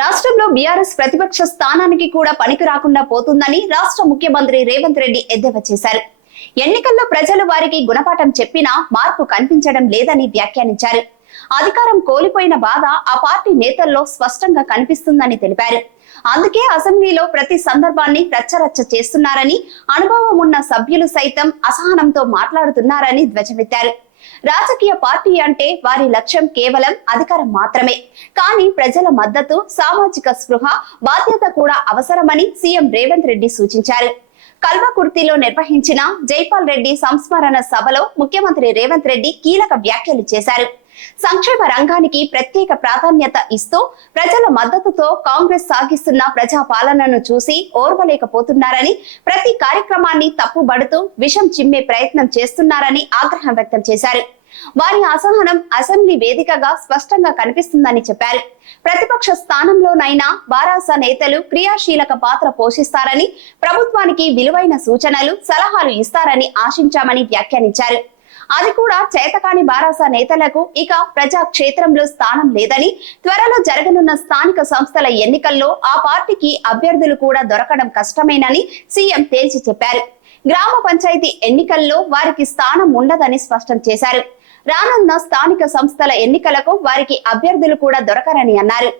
రాష్ట్రంలో బీఆర్ఎస్ ప్రతిపక్ష స్థానానికి కూడా పనికి రాకుండా పోతుందని రాష్ట్ర ముఖ్యమంత్రి రేవంత్ రెడ్డి ఎద్దేవా చేశారు. ఎన్నికల్లో ప్రజలు వారికి గుణపాఠం చెప్పినా మార్పు కనిపించడం లేదని వ్యాఖ్యానించారు. అధికారం కోల్పోయిన బాధ ఆ పార్టీ నేతల్లో స్పష్టంగా కనిపిస్తుందని తెలిపారు. అందుకే అసెంబ్లీలో ప్రతి సందర్భాన్ని రచ్చరచ్చ చేస్తున్నారని అనుభవం ఉన్న సభ్యులు సైతం అసహనంతో మాట్లాడుతున్నారని ధ్వజమెత్తారు. రాజకీయ పార్టీ అంటే వారి లక్ష్యం కేవలం అధికారం మాత్రమే. కానీ ప్రజల మద్దతు సామాజిక స్పృహ బాధ్యత కూడా అవసరమని సీఎం రేవంత్ రెడ్డి సూచించారు. కల్వకుర్తిలో నిర్వహించిన జైపాల్ రెడ్డి సంస్మరణ సభలో ముఖ్యమంత్రి రేవంత్ రెడ్డి కీలక వ్యాఖ్యలు చేశారు. సంక్షేమ రంగానికి ప్రత్యేక ప్రాధాన్యత ఇస్తూ ప్రజల మద్దతుతో కాంగ్రెస్ సాగిస్తున్న ప్రజా పాలనను చూసి ఓర్వలేకపోతున్నారని ప్రతి కార్యక్రమాన్ని తప్పుబడుతూ విషం చిమ్మే ప్రయత్నం చేస్తున్నారని ఆగ్రహం వ్యక్తం చేశారు. వారి అసహనం అసెంబ్లీ వేదికగా స్పష్టంగా కనిపిస్తుందని చెప్పారు. ప్రతిపక్ష స్థానంలోనైనా బారాస నేతలు క్రియాశీలక పాత్ర పోషిస్తారని ప్రభుత్వానికి విలువైన సూచనలు సలహాలు ఇస్తారని ఆశించామని వ్యాఖ్యానించారు. అది కూడా చేతకాని బారాస నేతలకు ఇక ప్రజా క్షేత్రంలో స్థానం లేదని త్వరలో జరగనున్న స్థానిక సంస్థల ఎన్నికల్లో ఆ పార్టీకి అభ్యర్థులు కూడా దొరకడం కష్టమేనని సీఎం తేల్చి చెప్పారు. గ్రామ పంచాయతీ ఎన్నికల్లో వారికి స్థానం ఉండదని స్పష్టం చేశారు. రానున్న స్థానిక సంస్థల ఎన్నికలకు వారికి అభ్యర్థులు కూడా దొరకరని అన్నారు.